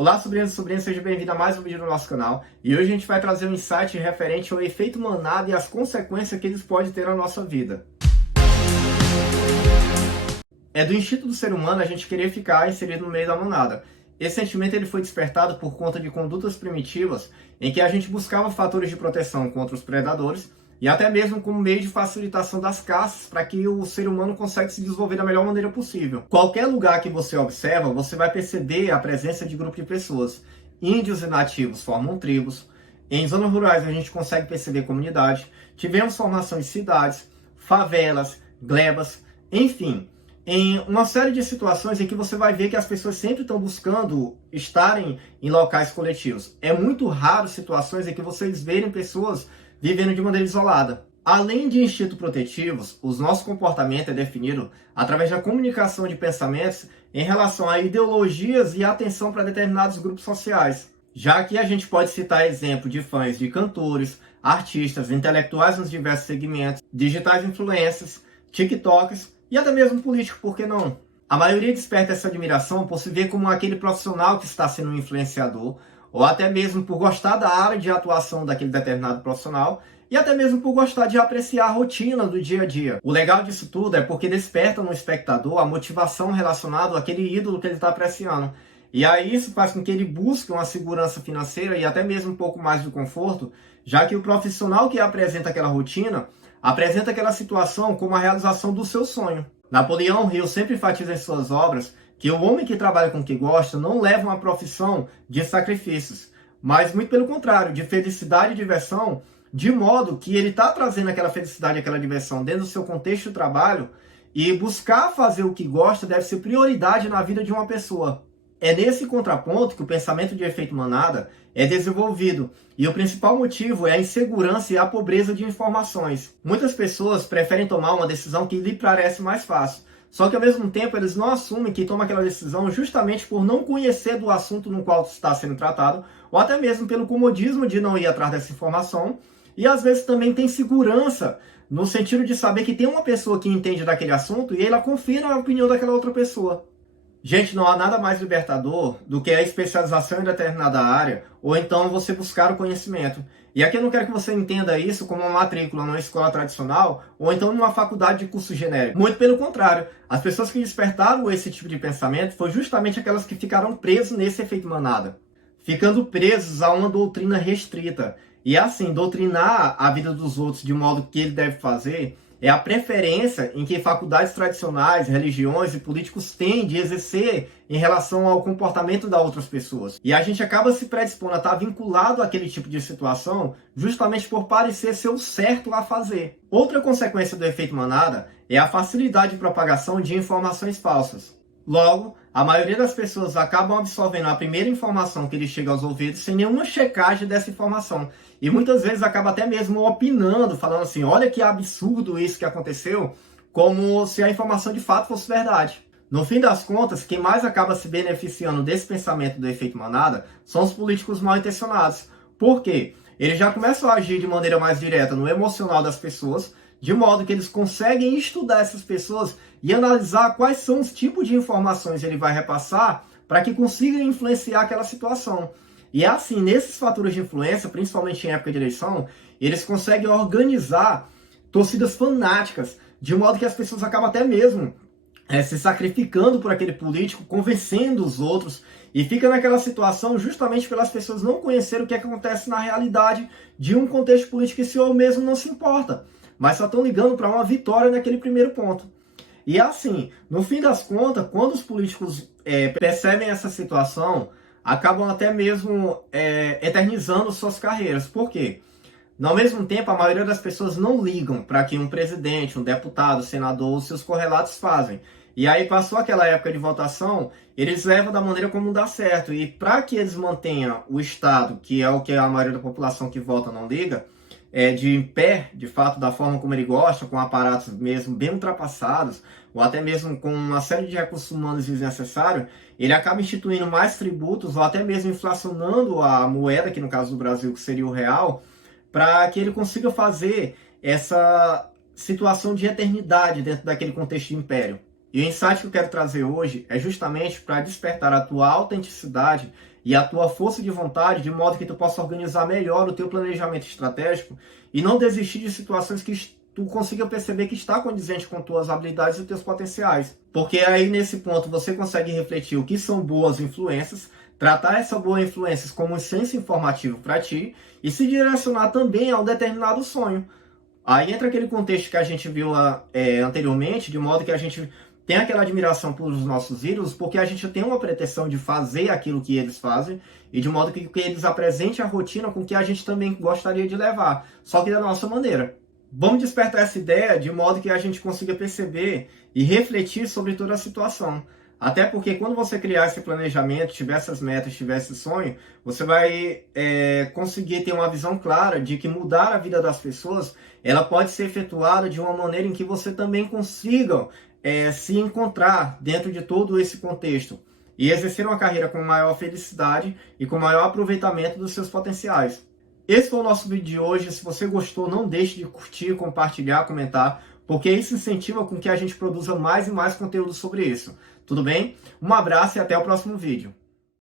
Olá, sobrinhos e sobrinhas, seja bem-vindo a mais um vídeo no nosso canal. E hoje a gente vai trazer um insight referente ao efeito manada e as consequências que eles podem ter na nossa vida. É do instinto do ser humano a gente querer ficar inserido no meio da manada. Esse sentimento ele foi despertado por conta de condutas primitivas em que a gente buscava fatores de proteção contra os predadores e até mesmo como meio de facilitação das caças para que o ser humano consiga se desenvolver da melhor maneira possível. Qualquer lugar que você observa, você vai perceber a presença de grupo de pessoas. Índios e nativos formam tribos. Em zonas rurais a gente consegue perceber comunidade. Tivemos formação de cidades, favelas, glebas, enfim, em uma série de situações em que você vai ver que as pessoas sempre estão buscando estarem em locais coletivos. É muito raro situações em que vocês verem pessoas vivendo de maneira isolada. Além de instintos protetivos, o nosso comportamento é definido através da comunicação de pensamentos em relação a ideologias e atenção para determinados grupos sociais. Já aqui a gente pode citar exemplo de fãs de cantores, artistas, intelectuais nos diversos segmentos, digitais influencers, TikTokers e até mesmo político, por que não? A maioria desperta essa admiração por se ver como aquele profissional que está sendo um influenciador, ou até mesmo por gostar da área de atuação daquele determinado profissional, e até mesmo por gostar de apreciar a rotina do dia a dia. O legal disso tudo é porque desperta no espectador a motivação relacionada àquele ídolo que ele está apreciando. E aí isso faz com que ele busque uma segurança financeira e até mesmo um pouco mais de conforto, já que o profissional que apresenta aquela rotina apresenta aquela situação como a realização do seu sonho. Napoleão Hill sempre enfatiza em suas obras que o homem que trabalha com o que gosta não leva uma profissão de sacrifícios, mas muito pelo contrário, de felicidade e diversão, de modo que ele está trazendo aquela felicidade e aquela diversão dentro do seu contexto de trabalho, e buscar fazer o que gosta deve ser prioridade na vida de uma pessoa. É nesse contraponto que o pensamento de efeito manada é desenvolvido, e o principal motivo é a insegurança e a pobreza de informações. Muitas pessoas preferem tomar uma decisão que lhe parece mais fácil, só que ao mesmo tempo eles não assumem que tomam aquela decisão justamente por não conhecer do assunto no qual está sendo tratado, ou até mesmo pelo comodismo de não ir atrás dessa informação, e às vezes também tem segurança no sentido de saber que tem uma pessoa que entende daquele assunto e ela confia na opinião daquela outra pessoa. Gente, não há nada mais libertador do que a especialização em determinada área, ou então você buscar o conhecimento. E aqui eu não quero que você entenda isso como uma matrícula numa escola tradicional, ou então numa faculdade de curso genérico. Muito pelo contrário, as pessoas que despertaram esse tipo de pensamento foram justamente aquelas que ficaram presas nesse efeito manada, ficando presos a uma doutrina restrita. E assim, doutrinar a vida dos outros de modo que ele deve fazer é a preferência em que faculdades tradicionais, religiões e políticos têm de exercer em relação ao comportamento das outras pessoas. E a gente acaba se predispondo a estar vinculado àquele tipo de situação justamente por parecer ser o certo a fazer. Outra consequência do efeito manada é a facilidade de propagação de informações falsas. Logo, a maioria das pessoas acabam absorvendo a primeira informação que lhes chega aos ouvidos sem nenhuma checagem dessa informação. E muitas vezes acaba até mesmo opinando, falando assim, olha que absurdo isso que aconteceu, como se a informação de fato fosse verdade. No fim das contas, quem mais acaba se beneficiando desse pensamento do efeito manada são os políticos mal intencionados. Por quê? Eles já começam a agir de maneira mais direta no emocional das pessoas, de modo que eles conseguem estudar essas pessoas e analisar quais são os tipos de informações que ele vai repassar para que consiga influenciar aquela situação. E é assim, nesses fatores de influência, principalmente em época de eleição, eles conseguem organizar torcidas fanáticas, de modo que as pessoas acabam até mesmo se sacrificando por aquele político, convencendo os outros, e fica naquela situação justamente pelas pessoas não conhecerem o que acontece na realidade de um contexto político que se ou mesmo não se importa, mas só estão ligando para uma vitória naquele primeiro ponto. E assim, no fim das contas, quando os políticos percebem essa situação, acabam até mesmo eternizando suas carreiras. Por quê? Ao mesmo tempo, a maioria das pessoas não ligam para que um presidente, um deputado, senador, os seus correlatos fazem. E aí passou aquela época de votação, eles levam da maneira como dá certo. E para que eles mantenham o Estado, que é o que a maioria da população que vota não liga, de pé, de fato, da forma como ele gosta, com aparatos mesmo bem ultrapassados, ou até mesmo com uma série de recursos humanos desnecessários, ele acaba instituindo mais tributos, ou até mesmo inflacionando a moeda, que no caso do Brasil que seria o real, para que ele consiga fazer essa situação de eternidade dentro daquele contexto de império. E o insight que eu quero trazer hoje é justamente para despertar a tua autenticidade e a tua força de vontade, de modo que tu possa organizar melhor o teu planejamento estratégico e não desistir de situações que tu consiga perceber que está condizente com tuas habilidades e teus potenciais. Porque aí, nesse ponto, você consegue refletir o que são boas influências, tratar essa boa influências como um senso informativo para ti e se direcionar também a um determinado sonho. Aí entra aquele contexto que a gente viu anteriormente, de modo que a gente tem aquela admiração pelos nossos ídolos, porque a gente tem uma pretensão de fazer aquilo que eles fazem, e de modo que eles apresentem a rotina com que a gente também gostaria de levar, só que da nossa maneira. Vamos despertar essa ideia de modo que a gente consiga perceber e refletir sobre toda a situação. Até porque quando você criar esse planejamento, tiver essas metas, tiver esse sonho, você vai conseguir ter uma visão clara de que mudar a vida das pessoas, ela pode ser efetuada de uma maneira em que você também consiga se encontrar dentro de todo esse contexto e exercer uma carreira com maior felicidade e com maior aproveitamento dos seus potenciais. Esse foi o nosso vídeo de hoje. Se você gostou, não deixe de curtir, compartilhar, comentar, porque isso incentiva com que a gente produza mais e mais conteúdo sobre isso. Tudo bem? Um abraço e até o próximo vídeo.